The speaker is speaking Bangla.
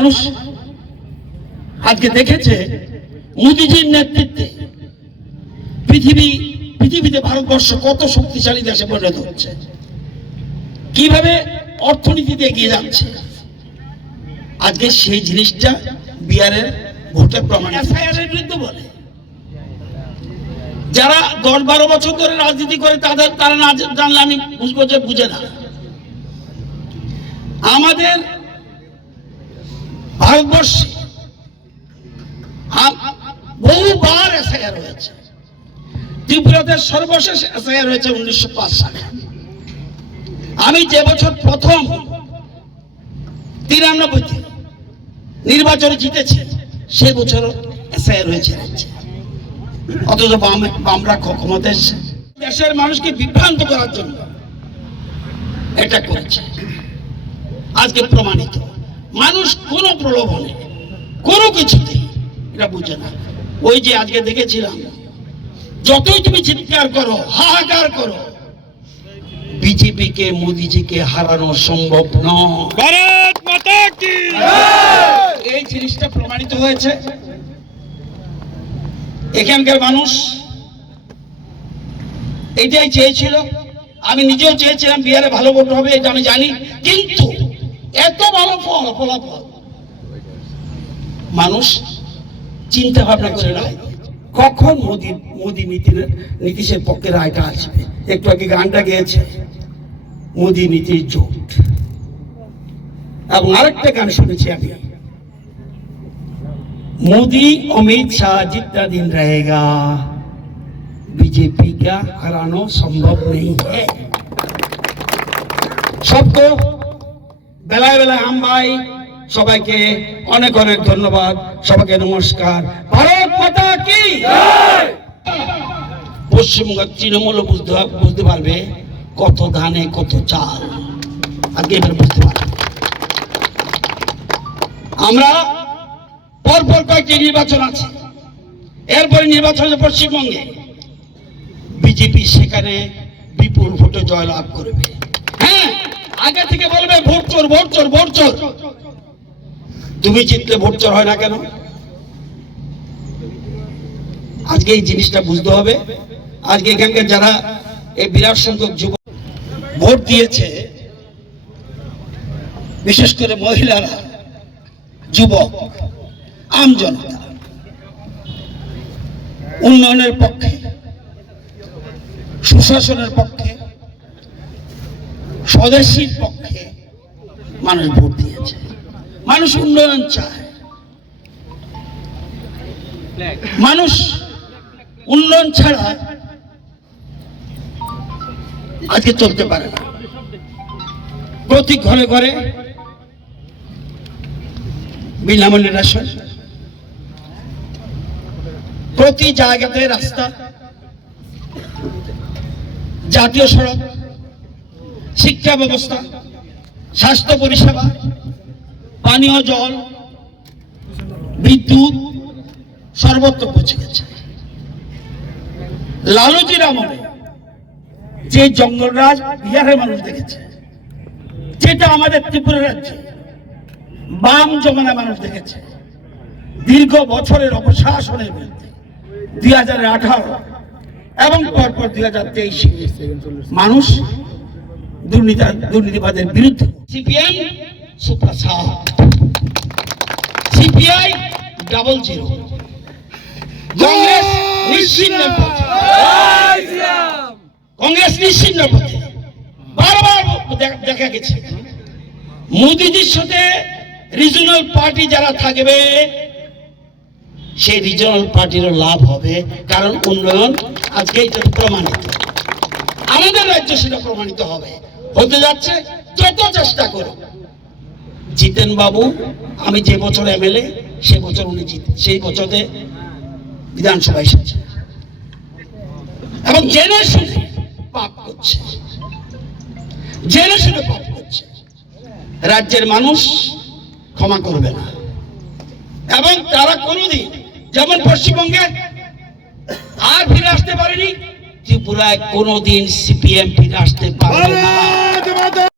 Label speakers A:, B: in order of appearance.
A: মানুষ আজকে দেখেছে মোদিজির নেতৃত্বে পৃথিবী পৃথিবীতে ভারতবর্ষ কত শক্তিশালী দেশে পরিণত হচ্ছে। কীভাবে অর্থনীতিতে এগিয়ে যাচ্ছে? আজকে সেই জিনিসটা বিহারের ভোটে প্রমাণ বিরুদ্ধে বলে। যারা দশ বারো বছর ধরে রাজনীতি করে তাদের তারা না জানলে আমি বুঝব যে বুঝে না। আমাদের ভারতবর্ষে বহুবার এসআইআর হয়েছে। ত্রিপুরাতে সর্বশেষ এসআইআর হয়েছে উনিশশো পাঁচ সালে। আমি যে বছর প্রথম তিরানব্বইতে নির্বাচনে জিতেছি, সে বছর এসআইআর হয়েছে রাজ্যে। অথচ বাম বামরা ক্ষমতা এসছে দেশের মানুষকে বিভ্রান্ত করার জন্য এটা করেছে। আজকে প্রমাণিত। মানুষ কোনো প্রলোভনে কোনো কিছুতে এটা বুঝে না। ওই যে আজকে দেখেছিলাম যতই তুমি চিৎকার করো হাহাকার করো বিজেপিকে মোদিজিকে হারানো সম্ভব নয়। এই জিনিসটা প্রমাণিত হয়েছে। এখানকার মানুষ এটাই চেয়েছিল। আমি নিজেও চেয়েছিলাম বিহারে ভালো ভোট হবে এটা আমি জানি। কিন্তু এত ভালো ফল ফলাফল মানুষ চিন্তা ভাবনা করে রায় কখন মোদি মোদি নীতির নীতিশের পক্ষে রায়টা আসবে একটু আগে গানটা গেয়েছে মোদি নীতির জোট এবং আরেকটা গান শুনেছি আমি मोदी अमित शाह जितना दिन रहेगा बीजेपी का हराना संभव नहीं है सबको বেলায় বেলায় আম ভাই সবাইকে অনেক অনেক ধন্যবাদ সবাইকে নমস্কার। ভারত মাতা কি? পশ্চিমবঙ্গ তৃণমূল বুঝতে বুঝতে পারবে কত ধানে কত চাল। আজকে এবার বুঝতে পারবে। আমরা পরপর কয়েকটি নির্বাচন আছে। এরপরে নির্বাচন আছে পশ্চিমবঙ্গে। বিজেপি সেখানে বিপুল ভোটে জয়লাভ করবে। হ্যাঁ আগে থেকে বলবে, ভোট চোর ভোট চোর ভোট চোর। তুমি জিতলে ভোট চোর হয় না কেন? আজকে এই জিনিসটা বুঝতে হবে। আজকে এখানকার যারা এই বিরাট সংখ্যক যুব ভোট দিয়েছে, বিশেষ করে মহিলারা, যুবক, আম জনতা, উন্নয়নের পক্ষে, সুশাসনের পক্ষে স্বদেশীর পক্ষে মানুষ ভোট দিয়েছে। মানুষ উন্নয়ন চায়। মানুষ উন্নয়ন ছাড়া আজকে চলতে পারে না। প্রতি ঘরে ঘরে বিনামূল্যে রেশন, প্রতি জায়গাতে রাস্তা, জাতীয় সড়ক শিক্ষা ব্যবস্থা, স্বাস্থ্য পরিষেবা, পানীয় জল, বিদ্যুৎ, সর্বত্র পৌঁছে গেছে। লালুজির আমলে যে জঙ্গলরাজ বিহারের মানুষ দেখেছে, যেটা আমাদের ত্রিপুরা রাজ্যে বাম জমানা মানুষ দেখেছে, দীর্ঘ বছরের অপশাসনের বিরুদ্ধে দুই হাজার আঠারো এবং পরপর দুই হাজার তেইশে মানুষ দুর্নীতি, দুর্নীতিবাদের বিরুদ্ধে। সিপিএম সুপ্রসাদ সিপিআই ডাবল জিরো কংগ্রেস নিশ্চিন্ন কংগ্রেস নিশ্চিন্ন পথে। বারবার দেখা- গেছে। মোদিজির সাথে রিজনাল পার্টি যারা থাকবে, সেই রিজনাল পার্টিরও লাভ হবে, কারণ উন্নয়ন আজকে এটা প্রমাণিত। আমাদের রাজ্য সেটা প্রমাণিত হবে। হতে যাচ্ছে, যত চেষ্টা করো। জিতেন বাবু, আমি যে বছর এমএলএ সে বছর উনি জিত, সেই বছরে বিধানসভা এসেছে। এবং জেনে শুনে পাপ করছে। জেনে শুনে পাপ করছে। রাজ্যের মানুষ ক্ষমা করবে না। এবং তারা কোনোদিন, যেমন পশ্চিমবঙ্গে, আর ফিরে আসতে পারেনি ত্রিপুরায় কোনোদিন সিপিএম ফিরে আসতে পারবে না।